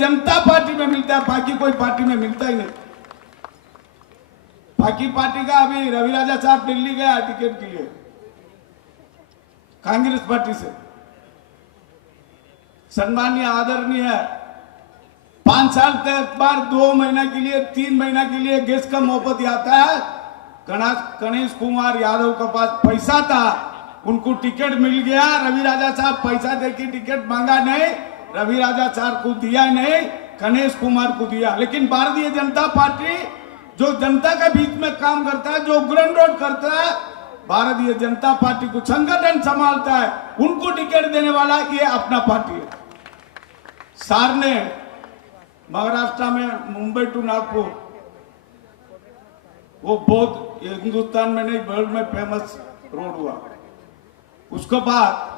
जनता party में मिलता है, बाकी कोई पार्टी में मिलता ही नहीं। बाकी पार्टी का अभी रवि राजा साहब दिल्ली गया टिकट के लिए कांग्रेस पार्टी से। सम्मानीय आदरणीय है, 5 साल तक बार 2 महीना के लिए 3 महीना के लिए गैस का मुफ्त आता है। गणेश कुमार यादव के पास पैसा था, उनको टिकट मिल गया। रवि राजा साहब पैसा देके टिकट मांगा नहीं, रवि राजा साहब को दिया नहीं, गणेश कुमार को दिया। लेकिन भारतीय जनता पार्टी जो जनता के बीच में काम करता है, जो ग्राउंड रोड करता है, भारतीय जनता पार्टी को संगठन संभालता है, उनको टिकट देने वाला ये अपना पार्टी है। सार ने महाराष्ट्र में मुंबई टू नागपुर, वो बहुत हिंदुस्तान में नहीं वर्ल्ड में फेमस रोड हुआ। उसके बाद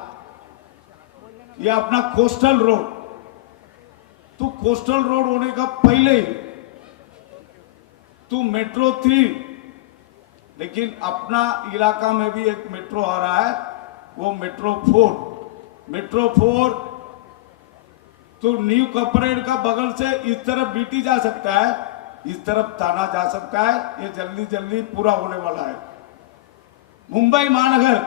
ये अपना कोस्टल रोड, तो कोस्टल रोड होने का पहले तो मेट्रो थी, लेकिन अपना इलाका में भी एक मेट्रो आ रहा है, वो मेट्रो 4। मेट्रो 4 तो न्यू कॉर्पोरेट का बगल से इस तरफ बीटी जा सकता है, इस तरफ थाना जा सकता है। ये जल्दी जल्दी पूरा होने वाला है। मुंबई महानगर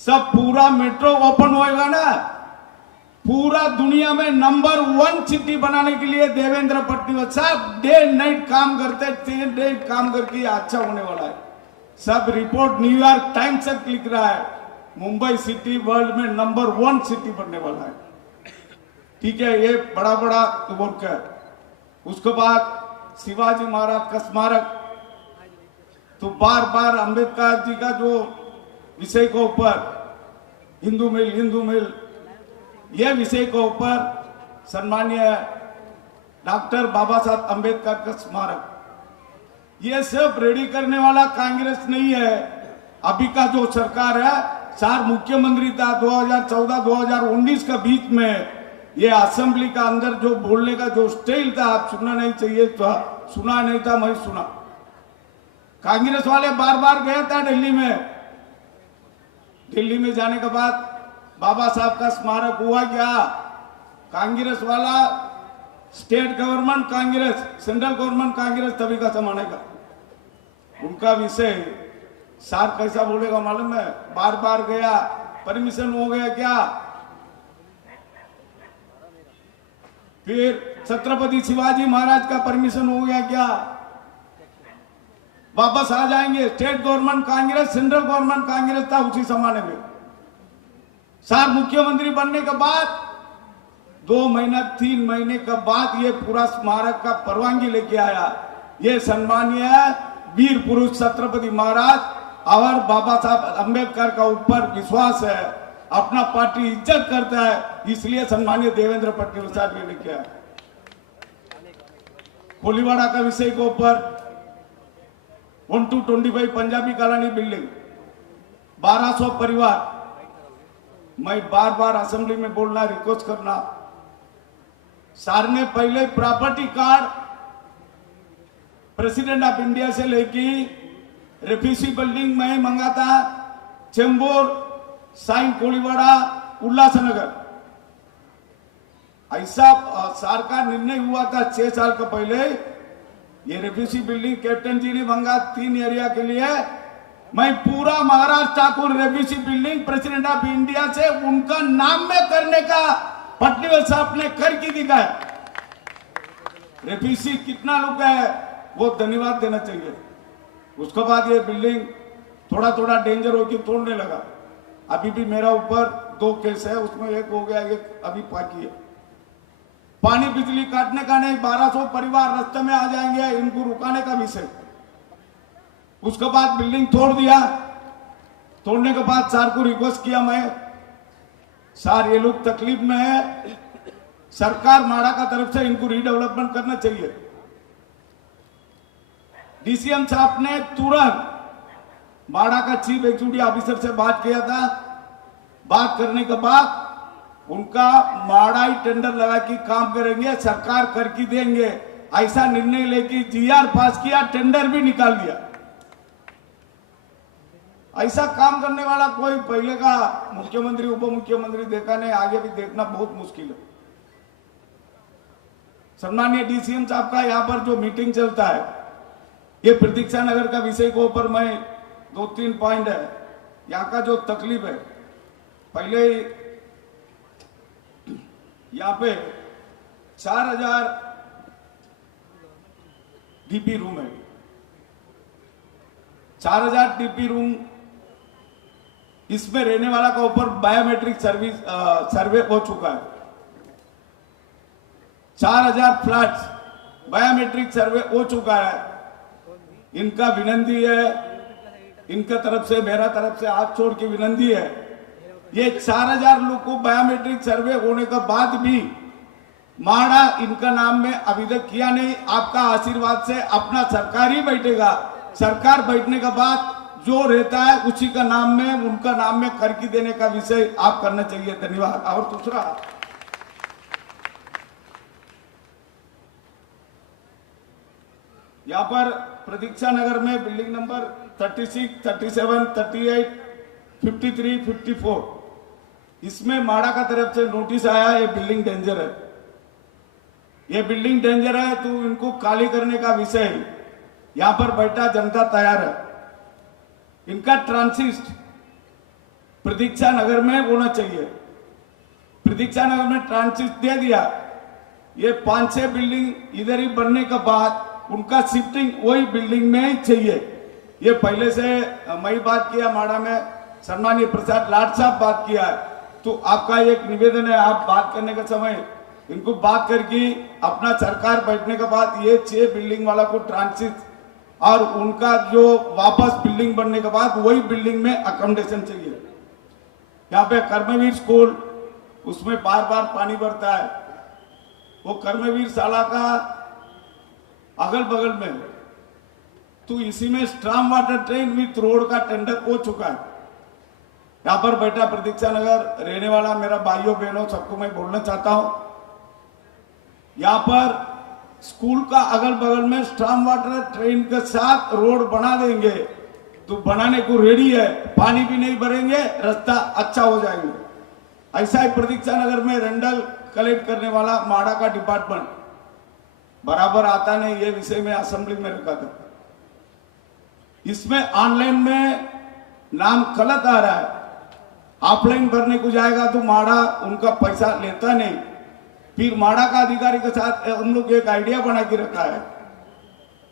सब पूरा मेट्रो ओपन होएगा ना, पूरा दुनिया में नंबर 1 सिटी बनाने के लिए देवेंद्र फडणवीस साहब डे नाइट काम करते, 3 डे काम करके अच्छा होने वाला है। सब रिपोर्ट न्यूयॉर्क टाइम्स तक लिख रहा है, मुंबई सिटी वर्ल्ड में नंबर 1 सिटी बनने वाला है। ठीक है, ये बड़ा बड़ा वर्क है। उसके बाद शिवाजी महाराज का स्मारक, तो बार बार अंबेडकर जी का जो विषय के ऊपर हिंदू मिल यह विषय के ऊपर सम्मानीय डॉक्टर बाबा साहब अंबेडकर का स्मारक, ये सब रेडी करने वाला कांग्रेस नहीं है। अभी का जो सरकार है, 4 मुख्यमंत्री था 2014-2019 के बीच में, ये असेंबली का अंदर जो बोलने का जो स्टाइल था, आप सुनना नहीं चाहिए था, सुना नहीं था, मैं सुना। कांग्रेस वाले बार बार गया था दिल्ली में। दिल्ली में जाने के बाद बाबा साहब का स्मारक हुआ क्या? कांग्रेस वाला state government Congress, central government Congress तभी का जमाने का उनका विषय सार कैसा बोलेगा मालूम है? बार बार गया, परमिशन हो गया क्या? फिर छत्रपति शिवाजी महाराज का परमिशन हो गया क्या? वापस आ जाएंगे। State government Congress, central government Congress था उसी जमाने में। सार मुख्यमंत्री बनने के बाद 2 महीना 3 महीने के बाद ये पूरा स्मारक का परवानगी लेके आया। ये सम्मानीय वीर पुरुष छत्रपति महाराज और बाबा साहब अंबेडकर का ऊपर विश्वास है, अपना पार्टी इज्जत करता है, इसलिए सम्मानीय देवेंद्र फडणवीस साहब ने लेके आया। कोलीवाड़ा का विषय के ऊपर 1-25 पंजाबी कॉलोनी बिल्डिंग, 1200 परिवार। मैं बार बार असेंबली में बोलना, रिक्वेस्ट करना, सार ने पहले property card president of India से लेके रेफ्यूजी बिल्डिंग में मंगा था, चेंबूर, साइन कोलीवाड़ा, उल्लासनगर। ऐसा सार का निर्णय हुआ था 6 साल के पहले। ये रेफ्यूजी बिल्डिंग कैप्टन जी ने मंगा 3 एरिया के लिए। मैं पूरा Maharaj Thakur refugee building president of India से उनका नाम में करने का फडणवीस साहब ने करके दिखाया। रेफ्यूजी कितना लोग है वो धन्यवाद देना चाहिए। उसके बाद ये बिल्डिंग थोड़ा थोड़ा डेंजर होकर तोड़ने लगा। अभी भी मेरा ऊपर 2 केस है, उसमें एक हो गया, एक अभी बाकी है। पानी बिजली काटने का नहीं, 1200 परिवार रास्ते में आ जाएंगे, इनको रुकाने का विषय। उसके बाद बिल्डिंग तोड़ दिया। तोड़ने के बाद सार को रिक्वेस्ट किया मैं, सार ये लोग तकलीफ में है, सरकार माड़ा का तरफ से इनको रीडेवलपमेंट करना चाहिए। डीसीएम साहब ने तुरंत माड़ा का चीफ एग्जीक्यूटिव ऑफिसर से बात किया था। बात करने के बाद उनका माड़ा ही टेंडर लगा कि काम करेंगे, सरकार करके देंगे, ऐसा निर्णय लेके जीआर पास किया, टेंडर भी निकाल दिया। ऐसा काम करने वाला कोई पहले का मुख्यमंत्री उप मुख्यमंत्री देखा नहीं, आगे भी देखना बहुत मुश्किल है। सम्मानीय डीसीएम साहब का यहाँ पर जो मीटिंग चलता है, ये प्रतीक्षा नगर का विषय के ऊपर मैं 2-3 पॉइंट है यहाँ का जो तकलीफ है। पहले यहाँ पे 4000 डीपी रूम है। 4000 डीपी रूम, इसमें रहने वाला का ऊपर बायोमेट्रिक सर्वे हो चुका है। 4000 फ्लैट्स बायोमेट्रिक सर्वे हो चुका है। इनका विनंती है, इनका तरफ से, मेरा तरफ से हाथ छोड़ के विनंती है, ये 4000 लोग को बायोमेट्रिक सर्वे होने के बाद भी माड़ा इनका नाम में अभी तक किया नहीं। आपका आशीर्वाद से अपना सरकार ही बैठेगा। सरकार बैठने के बाद जो रहता है उसी का नाम में, उनका नाम में करके देने का विषय आप करना चाहिए। धन्यवाद। और दूसरा, यहाँ पर प्रतीक्षा नगर में बिल्डिंग नंबर 36, 37, 38, 53, 54, इसमें माड़ा का तरफ से नोटिस आया, ये बिल्डिंग डेंजर है, ये बिल्डिंग डेंजर है, तो इनको खाली करने का विषय यहाँ पर बैठा जनता तैयार है। इनका ट्रांसिस्ट प्रतीक्षा नगर में होना चाहिए। प्रतीक्षा नगर में ट्रांसिस्ट दे दिया। ये 5-6 बिल्डिंग इधर ही बनने के बाद उनका शिफ्टिंग वही बिल्डिंग में ही चाहिए। ये पहले से मैं बात किया माड़ा में, सम्मानीय प्रसाद लाट साहब बात किया है, तो आपका एक निवेदन है, आप बात करने का समय इनको बात करके अपना सरकार बैठने के बाद ये 6 बिल्डिंग वाला को ट्रांसिट और उनका जो वापस बिल्डिंग बनने के बाद वही बिल्डिंग में अकोमोडेशन चाहिए। यहाँ पे कर्मवीर स्कूल, उसमें बार बार पानी भरता है, वो कर्मवीर शाला का अगल बगल में, तो इसी में storm water train with road का टेंडर हो चुका है। यहाँ पर बैठा प्रतीक्षा नगर रहने वाला मेरा भाइयों बहनों सबको मैं बोलना चाहता हूँ, यहाँ पर स्कूल का अगल बगल में स्ट्राम वाटर ट्रेन के साथ रोड बना देंगे, तो बनाने को रेडी है, पानी भी नहीं भरेंगे, रास्ता अच्छा हो जाएंगे। ऐसा ही प्रतीक्षा नगर में रेंडल कलेक्ट करने वाला माड़ा का डिपार्टमेंट बराबर आता नहीं, ये विषय में असेंबली में रखा था। इसमें ऑनलाइन में नाम गलत आ रहा है, ऑफलाइन भरने को जाएगा तो माड़ा उनका पैसा लेता नहीं। फिर माड़ा का अधिकारी के साथ हम लोग एक आइडिया बना के रखा है,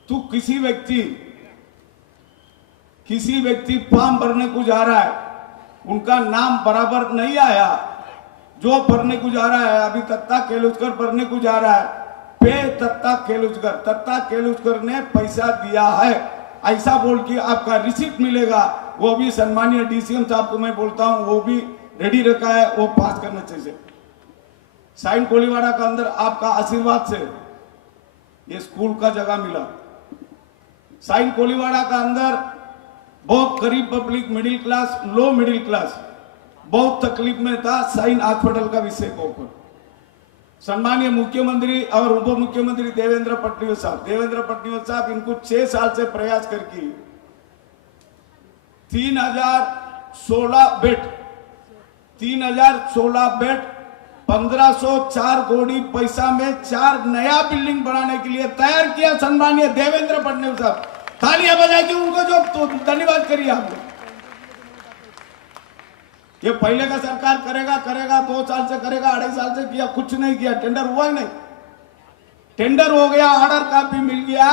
तू किसी व्यक्ति फॉर्म भरने को जा रहा है, उनका नाम बराबर नहीं आया, जो भरने को जा रहा है अभी तत्ता केलुचकर भरने को जा रहा है, पे तत्ता केलुचकर ने पैसा दिया है ऐसा बोल के आपका रिसिप्ट मिलेगा, वो भी सम्मानीय डीसीएम साहब को मैं बोलता हूं, वो भी रेडी रखा है, वो पास करना चाहिए। साइन कोलीवाड़ा का अंदर आपका आशीर्वाद से ये स्कूल का जगह मिला। साइन कोलीवाड़ा का अंदर बहुत गरीब public, middle class, low middle class बहुत तकलीफ में था साइन हॉस्पिटल का विषय के ऊपर। सम्मानीय मुख्यमंत्री और उप मुख्यमंत्री देवेंद्र फडणवीस साहब इनको 6 साल से प्रयास करके 3016 बेड 1504 करोड़ पैसा में 4 नया बिल्डिंग बनाने के लिए तैयार किया सम्मानीय देवेंद्र फडणवीस साहब। तालियां बजा के उनको जो तो धन्यवाद करिए आप लोग। ये पहले का सरकार करेगा 2 साल से करेगा, 2.5 साल से किया, कुछ नहीं किया, टेंडर हुआ ही नहीं। टेंडर हो गया, ऑर्डर कापी मिल गया,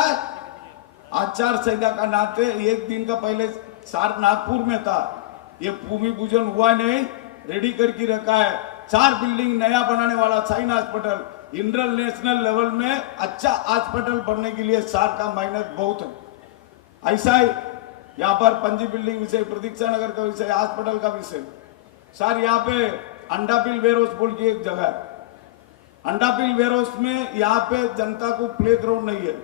आचार संहिता का नाते 1 दिन का पहले नागपुर में था, ये भूमि पूजन हुआ नहीं, रेडी करके रखा है। 4 बिल्डिंग नया बनाने वाला साइन हॉस्पिटल इंटरनेशनल लेवल में अच्छा हॉस्पिटल बनने के लिए 4 का मेहनत बहुत है। ऐसा ही यहाँ पर पंजी बिल्डिंग विषय, प्रतीक्षा नगर का विषय, हॉस्पिटल का विषय। सर यहाँ पे अंडापिल वेयरहाउस बोल की एक जगह है, अंडापिल वेयरहाउस में यहाँ पे जनता को प्ले ग्राउंड नहीं है।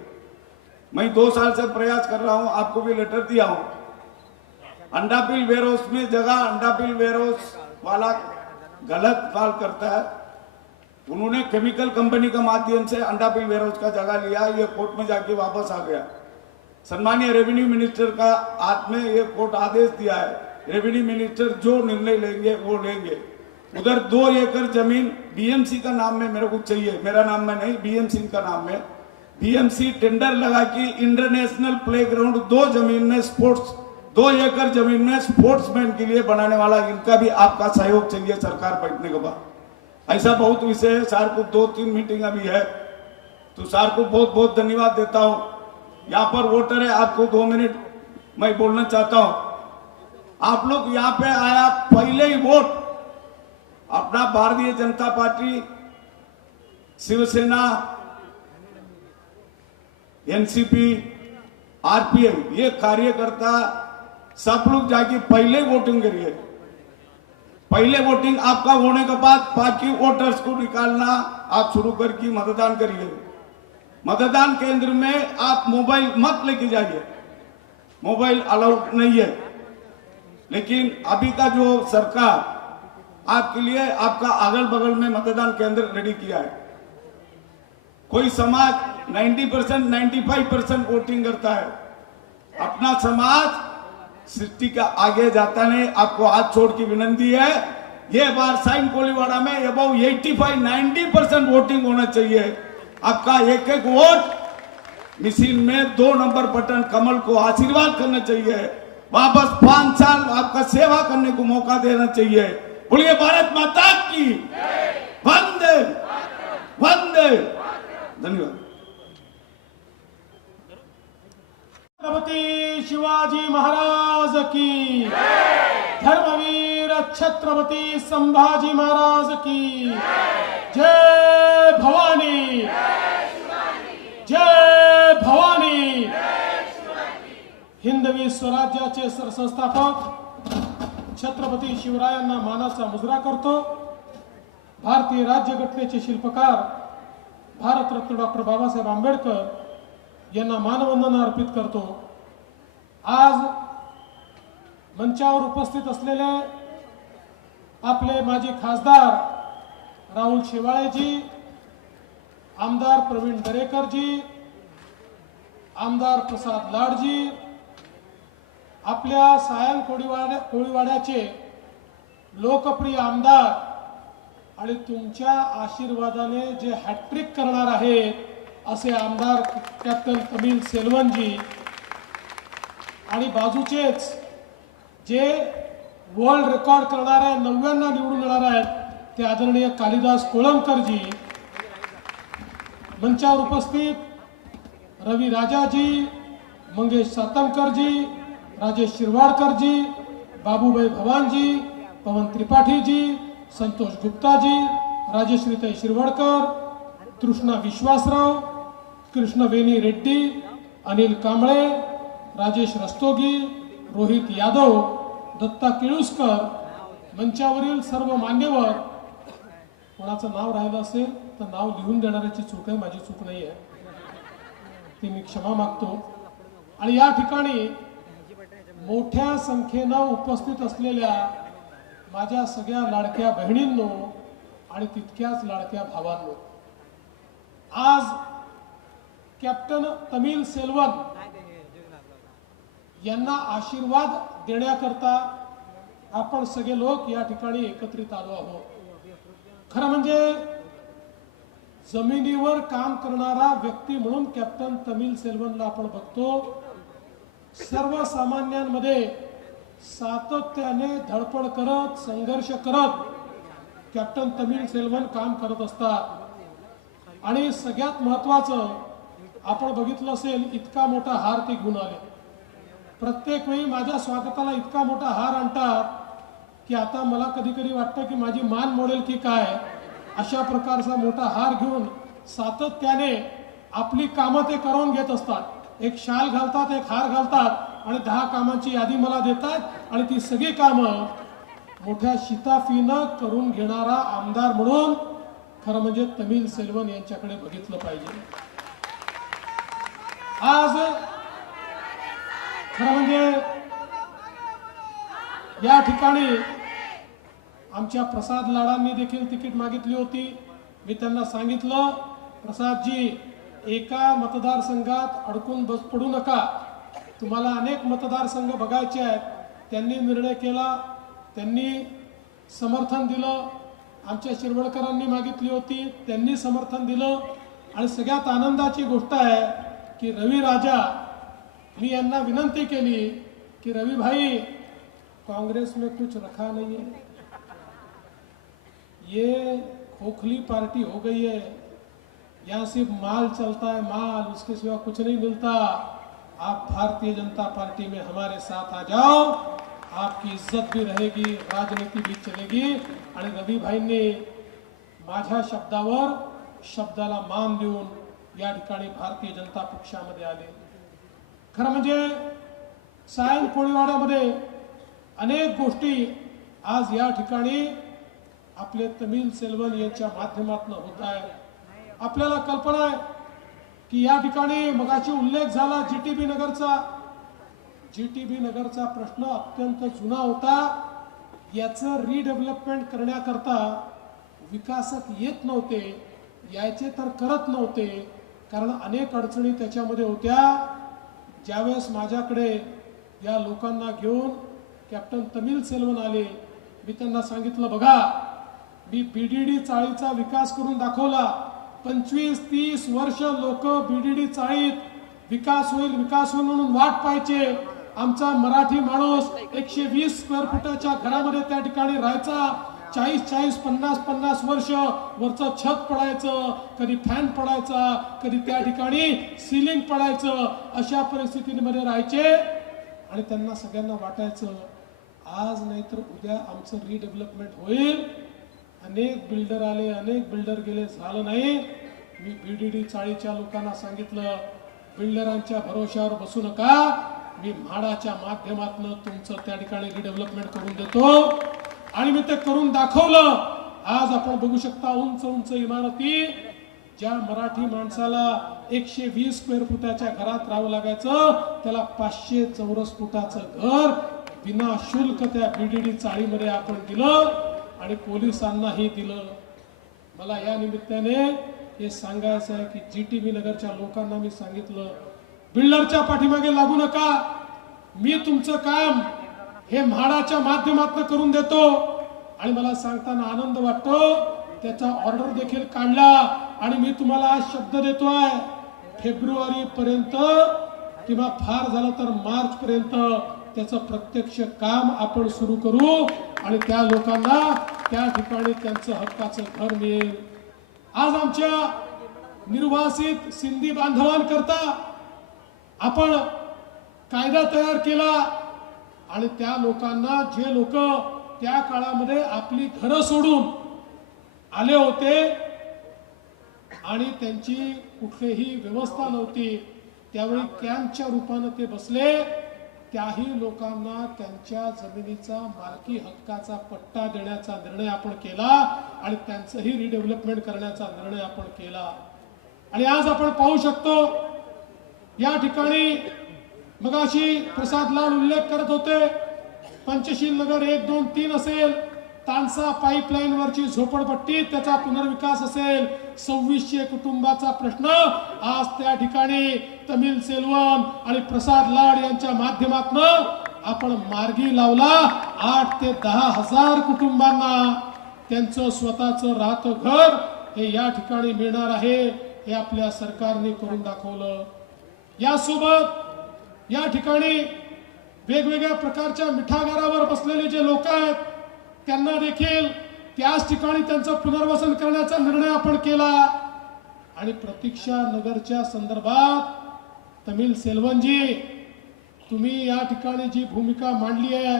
मैं 2 साल से प्रयास कर रहा हूँ, आपको भी लेटर दिया हूँ। अंडापिल वेयरहाउस में जगह, अंडापिल वेयरहाउस वाला गलत कॉल करता है, उन्होंने केमिकल कंपनी के माध्यम से अंडापिल वेयरहाउस का जगह लिया, ये कोर्ट में जाके वापस आ गया। सम्मानीय रेवेन्यू मिनिस्टर का हाथ में ये कोर्ट आदेश दिया है, रेवेन्यू मिनिस्टर जो निर्णय लेंगे वो लेंगे। उधर 2 एकड़ जमीन बीएमसी का नाम में मेरे को चाहिए, मेरा नाम में नहीं, बीएमसी का नाम में। बीएमसी टेंडर लगा कि इंटरनेशनल प्लेग्राउंड 2 एकड़ जमीन में स्पोर्ट्समैन के लिए बनाने वाला, इनका भी आपका सहयोग चाहिए सरकार बैठने के बाद। ऐसा बहुत विषय है, सर को 2-3 मीटिंग अभी है, तो सर को बहुत बहुत धन्यवाद देता हूँ। यहाँ पर वोटर है, आपको 2 मिनट मैं बोलना चाहता हूँ। आप लोग यहाँ पे आया, पहले ही वोट अपना Bharatiya Janata party, Shiv Sena, NCP, RPI, ये कार्यकर्ता सब लोग जाके पहले वोटिंग करिए। पहले वोटिंग आपका होने के बाद बाकी वोटर्स को निकालना आप शुरू करके मतदान करिए। मतदान केंद्र में आप मोबाइल मत लेके जाइए, मोबाइल अलाउड नहीं है। लेकिन अभी का जो सरकार आपके लिए आपका अगल बगल में मतदान केंद्र रेडी किया है। कोई समाज 90% 95% वोटिंग करता है, अपना समाज 60 का आगे जाता नहीं। आपको हाथ छोड़ की विनती है, ये बार साइन कोलीवाड़ा में अबाउ 85-90% वोटिंग होना चाहिए। आपका एक वोट मशीन में 2 नंबर बटन कमल को आशीर्वाद करना चाहिए, वापस 5 साल आपका सेवा करने को मौका देना चाहिए। बोलिए भारत माता की वंदे वंदे। धन्यवाद। छत्रपति शिवाजी महाराज की, धर्मवीर छत्रपति संभाजी महाराज की जय भवानी, जय भवानी। हिंदवी स्वराज्याचे सरसंस्थापक छत्रपती शिवरायांना मानाचा मुजरा करतो। भारतीय राज्यघटनेचे शिल्पकार भारतरत्न डॉक्टर बाबासाहेब आंबेडकर यांना मानवंदना अर्पित करतो। आज मंचावर उपस्थित असलेले आपले माजी खासदार राहुल शेवाळेजी, आमदार प्रवीण दरेकरजी, आमदार प्रसाद लाडजी, आपल्या सायन कोळीवाड्याचे लोकप्रिय आमदार आणि तुमच्या आशीर्वादाने जे हॅट्रिक करणार आहेत असे आमदार कॅप्टन तमील सेल्वनजी, आणि बाजूचेच जे वर्ल्ड रेकॉर्ड करणारे 99 निवडून येणार आहेत ते आदरणीय कालिदास कोळंबकरजी, मंचावर उपस्थित रवी राजाजी, मंगेश सातमकरजी, राजेश शिरवाडकरजी, बाबूभाई भवानजी, पवन त्रिपाठीजी, संतोष गुप्ताजी, राजेश्रीताई शिरवाडकर, तृष्णा विश्वासराव, कृष्णवेणी रेड्डी, अनिल कांबळे, राजेश रस्तोगी, रोहित यादव, दत्ता किळुसकर, मंचावरील सर्व मान्यवर. कोणाचं नाव राहिलं असेल तर नाव लिहून देणाऱ्याची चूक आहे, माझी चूक नाही आहे, ती मी क्षमा मागतो. आणि या ठिकाणी मोठ्या संख्येनं उपस्थित असलेल्या माझ्या सगळ्या लाडक्या बहिणींनो आणि तितक्याच लाडक्या भावांनो, आज कॅप्टन तमील सेल्वन यांना आशीर्वाद देण्याकरता आपण सगळे लोक या ठिकाणी एकत्रित आलो आहोत. खरं म्हणजे जमिनीवर काम करणारा व्यक्ती म्हणून कॅप्टन तमील सेल्वनला आपण बघतो. सर्वसामान्यांमध्ये सातत्याने धडपड करत, संघर्ष करत कॅप्टन तमील सेल्वन काम करत असतात. आणि सगळ्यात महत्वाचं आपण बघितलं असेल, इतका मोठा हार ते घेऊन आले. प्रत्येक वेळी माझ्या स्वागताला इतका मोठा हार आणतात की आता मला कधी कधी वाटतं की माझी मान मोडेल की काय. अशा प्रकारचा मोठा हार घेऊन सातत्याने आपली कामं ते करून घेत असतात. एक शाल घालतात, एक हार घालतात आणि 10 कामांची यादी मला देतात आणि ती सगळी कामं मोठ्या शिताफीनं करून घेणारा आमदार म्हणून खरं म्हणजे तमील सेल्वन यांच्याकडे बघितलं पाहिजे. आज खरं म्हणजे या ठिकाणी आमच्या प्रसाद लाडांनी देखील तिकीट मागितली होती. मी त्यांना सांगितलं, प्रसादजी एका मतदारसंघात अडकून पडू नका, तुम्हाला अनेक मतदारसंघ बघायचे आहेत. त्यांनी निर्णय केला, त्यांनी समर्थन दिलं. आमच्या शिरवडकरांनी मागितली होती, त्यांनी समर्थन दिलं. आणि सगळ्यात आनंदाची गोष्ट आहे की रवी राजा, मी यांना विनंती केली की रवी भाई कांग्रेस में कुछ रखा नहीं है, ये खोखली पार्टी हो गई है, यहाँ सिर्फ माल चलता है, माल, उसके सिवा कुछ नहीं मिलता. आप भारतीय जनता पार्टी में हमारे साथ आ जाओ, आपकी इज्जत भी रहेगी, राजनीति भी चलेगी. आणि रवी भाईंनी माझ्या शब्दाला मान देऊन या ठिकाणी भारतीय जनता पक्षामध्ये आले. खरं म्हणजे सायन कोळीवाड्यामध्ये अनेक गोष्टी आज या ठिकाणी आपले तमील सेल्वन यांच्या माध्यमातून होत आहेत. आपल्याला कल्पना आहे की या ठिकाणी मगाशी उल्लेख झाला जीटीबी नगरचा प्रश्न अत्यंत जुना होता. याचं रिडेव्हलपमेंट करण्याकरता विकासक येत नव्हते, यायचे तर करत नव्हते, कारण अनेक अडचणी त्याच्यामध्ये होत्या. ज्यावेळेस माझ्याकडे या लोकांना घेऊन कॅप्टन तमील सेल्वन आले, मी त्यांना सांगितलं, बघा मी बीडीडी चाळीचा विकास करून दाखवला. 25-30 वर्ष लोक बीडीडी चाळीत विकास होईल म्हणून वाट पाहायचे. आमचा मराठी माणूस 120 स्क्वेअर फुटाच्या घरामध्ये त्या ठिकाणी राहायचा. 40-40, 50-50 वर्ष वरचं छत पडायचं, कधी फॅन पडायचा, कधी त्या ठिकाणी सिलिंग पडायचं. अशा परिस्थितीमध्ये राहायचे आणि त्यांना सगळ्यांना वाटायचं आज नाही तर उद्या आमचं रिडेव्हलपमेंट होईल. अनेक बिल्डर आले, अनेक बिल्डर गेले, झालं नाही. मी बीडीडी चाळीच्या लोकांना सांगितलं, बिल्डरांच्या भरोश्यावर बसू नका, मी म्हाडाच्या माध्यमातून तुमचं त्या ठिकाणी रिडेव्हलपमेंट करून देतो. आणि मी ते करून दाखवलं. आज आपण बघू शकता उंच उंच इमारती. ज्या मराठी माणसाला 120 स्क्वेअर फुटाच्या घरात राहावं लागायचं, त्याला 500 चौरस फुटाचं घर विना शुल्क त्या बीडीडी चाळीमध्ये आपण दिलं आणि पोलिसांनाही दिलं. मला या निमित्ताने हे सांगायचं आहे की GTB नगरच्या लोकांना मी सांगितलं, बिल्डरच्या पाठीमागे लागू नका. मी तुमचं काम हे म्हाडाच्या माध्यमातून करून देतो. आणि मला सांगताना आनंद वाटतो, त्याचा ऑर्डर देखील काढला. आणि मी तुम्हाला आज शब्द देतोय, फेब्रुवारी पर्यंत किंवा फार झालं तर मार्च पर्यंत त्याचं प्रत्यक्ष काम आपण सुरू करू आणि त्या लोकांना त्या ठिकाणी त्यांचं हक्काचं घर मिळेल. आज आमच्या निर्वासित सिंधी बांधवांकरता आपण कायदा तयार केला आणि त्या लोकांना, जे लोक त्या काळामध्ये आपली घरं सोडून आले होते आणि त्यांची कुठलीही व्यवस्था नव्हती, त्यावेळी कॅम्पच्या रूपाने ते बसले, त्याही लोकांना त्यांच्या जमिनीचा मालकी हक्काचा पट्टा देण्याचा निर्णय आपण केला आणि त्यांचंही रिडेव्हलपमेंट करण्याचा निर्णय आपण केला. आणि आज आपण पाहू शकतो या ठिकाणी मगाशी प्रसाद लाड उल्लेख करत होते, पंचशील नगर 1, 2, 3 असेल, तानसा पाईपलाईन वरची झोपडपट्टी त्याचा पुनर्विकास असेल, 2600 कुटुंबाचा प्रश्न आज त्या ठिकाणी तमिल सेल्वन आणि प्रसाद लाड यांच्या माध्यमातून आपण मार्गी लावला. 8 ते 10 हजार कुटुंबांना त्यांचं स्वतःचं राहतं घर हे या ठिकाणी मिळणार आहे. हे आपल्या सरकारने करून दाखवलं. यासोबत या ठिकाणी वेगवेगळ्या प्रकारच्या मिठागरावर बसलेले जे लोक आहेत त्यांना देखील त्याच ठिकाणी त्यांचं पुनर्वसन करण्याचा निर्णय आपण केला. आणि प्रतीक्षा नगरच्या संदर्भात तमिल सेल्वनजी, तुम्ही या ठिकाणी जी भूमिका मांडली आहे,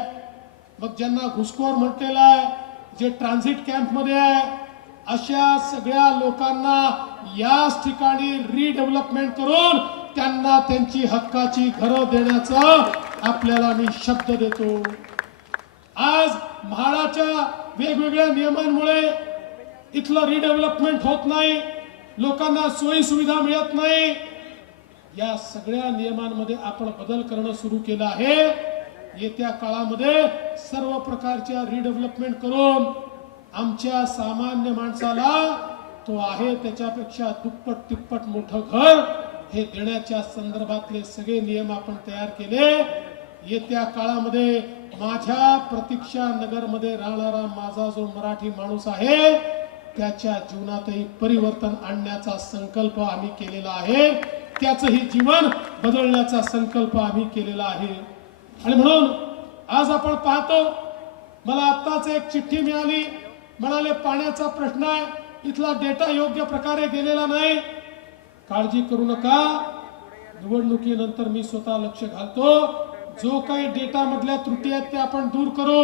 मग ज्यांना घुसखोर म्हटलेलं आहे, जे ट्रान्झिट कॅम्पमध्ये आहे, अशा सगळ्या लोकांना याच ठिकाणी रिडेव्हलपमेंट करून त्यांना त्यांची हक्काची घरं देण्याचा आपल्याला मी शब्द देतो. आज म्हाडाच्या वेगवेगळ्या नियमांमुळे इथलं रिडेव्हलपमेंट होत नाही, लोकांना सोयी सुविधा मिळत नाही. या सगळ्या नियमांमध्ये आपण बदल करणं सुरू केलं आहे. येत्या काळामध्ये सर्व प्रकारच्या रिडेव्हलपमेंट करून आमच्या सामान्य माणसाला तो आहे त्याच्यापेक्षा दुप्पट तिप्पट मोठं घर हे देण्याच्या संदर्भातले सगळे नियम आपण तयार केले. येत्या काळामध्ये माझ्या प्रतीक्षा नगरमध्ये राहणारा माझा जो मराठी माणूस आहे त्याच्या जीवनातही परिवर्तन आणण्याचा संकल्प आम्ही केलेला आहे. त्याचंही जीवन बदलण्याचा संकल्प आम्ही केलेला आहे. आणि म्हणून आज आपण पाहतो, मला आत्ताच एक चिठ्ठी मिळाली, म्हणाले पाण्याचा प्रश्न आहे, इथला डेटा योग्य प्रकारे गेलेला नाही. काळजी करू नका, निवडणुकीनंतर मी स्वतः लक्ष घालतो. जो काही डेटा मधल्या त्रुटी आहेत ते आपण दूर करू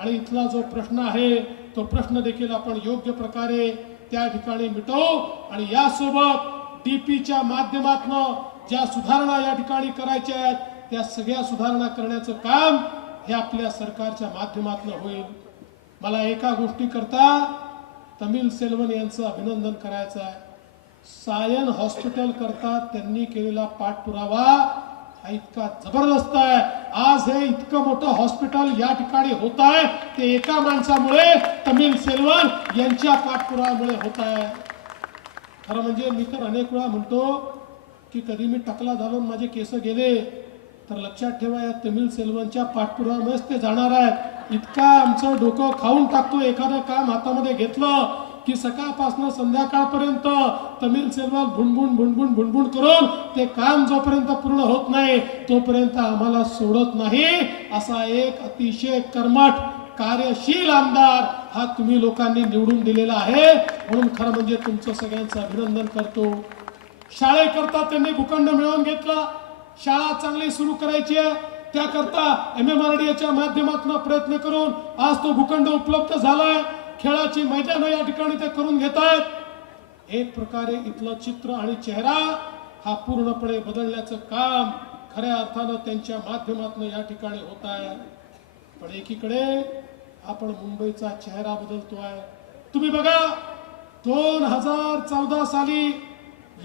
आणि इथला जो प्रश्न आहे तो प्रश्न देखील आपण योग्य प्रकारे त्या ठिकाणी मिटवू. आणि यासोबत डीपीच्या माध्यमातून ज्या सुधारणा या ठिकाणी करायच्या आहेत त्या सगळ्या सुधारणा करण्याचं काम हे आपल्या सरकारच्या माध्यमातून होईल. मला एका गोष्टी करता तमिल सेल्वन यांचं अभिनंदन करायचं आहे. सायन हॉस्पिटल करता त्यांनी केलेला पाठपुरावा हा इतका जबरदस्त आहे. आज हे इतकं मोठं हॉस्पिटल या ठिकाणी होत आहे ते एका माणसामुळे, तमिल सेल्वन यांच्या पाठपुराव्यामुळे होत आहे. खरं म्हणजे मी तर अनेक वेळा म्हणतो की कधी मी टकला घालून माझे केस गेले तर लक्षात ठेवा या तमिल सेल्वनच्या पाठपुराव्यामुळेच ते जाणार आहेत. इतका आमचं डोकं खाऊन टाकतो. एखादं काम हातामध्ये घेतलं की सकाळपासून संध्याकाळपर्यंत तमिल सेल्वन भुणभुण भुणभुण भुणभुण करून ते काम जोपर्यंत पूर्ण होत नाही तोपर्यंत आम्हाला सोडत नाही. असा एक अतिशय कर्मठ कार्यशील आमदार हा तुम्ही लोकांनी निवडून दिलेला आहे. म्हणून खरं म्हणजे तुमचं सगळ्यांचं अभिनंदन करतो. शाळेकरता त्यांनी भूखंड मिळवून घेतला. शाळा चांगली सुरू करायची आहे त्याकरता MMRDAच्या माध्यमातून प्रयत्न करून आज तो भूखंड उपलब्ध झालाय. खेळाची मैदान या ठिकाणी ते करून घेत आहेत. एक प्रकारे इथलं चित्र आणि चेहरा हा पूर्णपणे बदलण्याचं काम खऱ्या अर्थानं त्यांच्या माध्यमातून या ठिकाणी होत आहे. पण एकीकडे आपण मुंबईचा चेहरा बदलतोय. तुम्ही बघा 2014 साली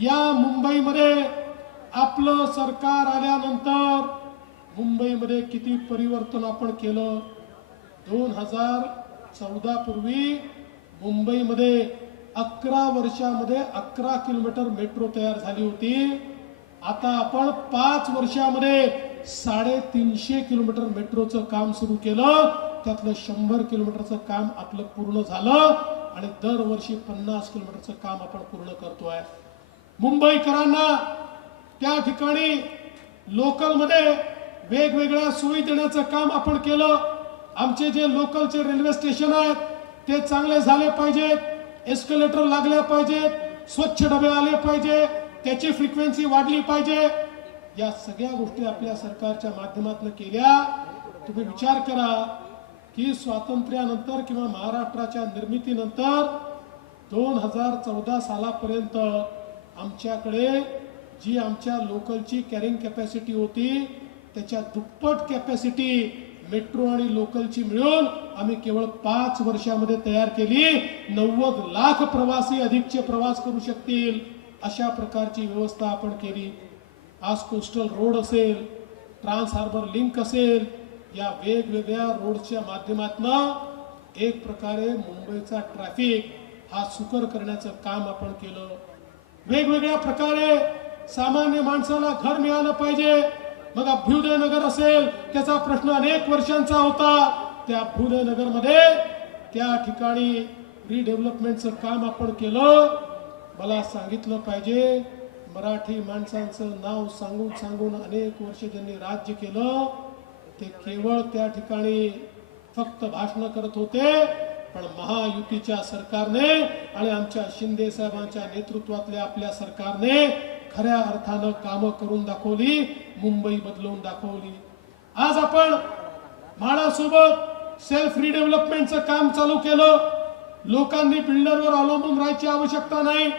या मुंबईमध्ये आपलं सरकार आल्यानंतर मुंबईमध्ये किती परिवर्तन आपण केलं. 2014 पूर्वी मुंबईमध्ये 11 वर्षामध्ये 11 किलोमीटर मेट्रो तयार झाली होती. आता आपण 5 वर्षामध्ये 350 किलोमीटर मेट्रोचं काम सुरू केलं. त्यातलं 100 किलोमीटरचं काम आपलं पूर्ण झालं आणि दरवर्षी 50 किलोमीटरचं काम आपण पूर्ण करतोय. मुंबईकरांना त्या ठिकाणी लोकलमध्ये वेगवेगळ्या सोयी देण्याचं काम आपण केलं. आमचे जे लोकलचे रेल्वे स्टेशन आहेत ते चांगले झाले पाहिजेत, एस्केलेटर लागले पाहिजेत, स्वच्छ डबे आले पाहिजे, त्याची फ्रिक्वेन्सी वाढली पाहिजे. या सगळ्या गोष्टी आपल्या सरकारच्या माध्यमातून केल्या. तुम्ही विचार करा की स्वातंत्र्यानंतर किंवा महाराष्ट्राच्या निर्मितीनंतर 2014 सालापर्यंत आमच्याकडे जी आमच्या लोकलची कॅरिंग कॅपॅसिटी होती त्याच्या दुप्पट कॅपॅसिटी मेट्रो आणि लोकलची मिळून आम्ही केवळ 5 वर्षामध्ये तयार केली. 90 लाख प्रवासी अधिकचे प्रवास करू शकतील अशा प्रकारची व्यवस्था आपण केली. आज कोस्टल रोड असेल, ट्रान्स हार्बर लिंक असेल, या वेगवेगळ्या रोडच्या माध्यमातून एक प्रकारे मुंबईचा ट्रॅफिक हा सुकर करण्याचं काम आपण केलं. वेगवेगळ्या प्रकारे सामान्य माणसाला घर मिळालं पाहिजे. मग अभ्युदय नगर असेल, त्याचा प्रश्न अनेक वर्षांचा होता. त्या अभ्युदय नगरमध्ये त्या ठिकाणी रिडेव्हलपमेंटचं काम आपण केलं. मला सांगितलं पाहिजे, मराठी माणसांचं नाव सांगून सांगून अनेक वर्ष ज्यांनी राज्य केलं ते केवळ त्या ठिकाणी फक्त भाषण करत होते. पण महायुतीच्या सरकारने आणि आमच्या शिंदे साहेबांच्या नेतृत्वातल्या आपल्या सरकारने खऱ्या अर्थानं कामं करून दाखवली, मुंबई बदलवून दाखवली. आज आपण म्हाडासोबत सेल्फ रिडेव्हलपमेंटचं काम चालू केलं. लोकांनी बिल्डरवर अवलंबून राहायची आवश्यकता नाही.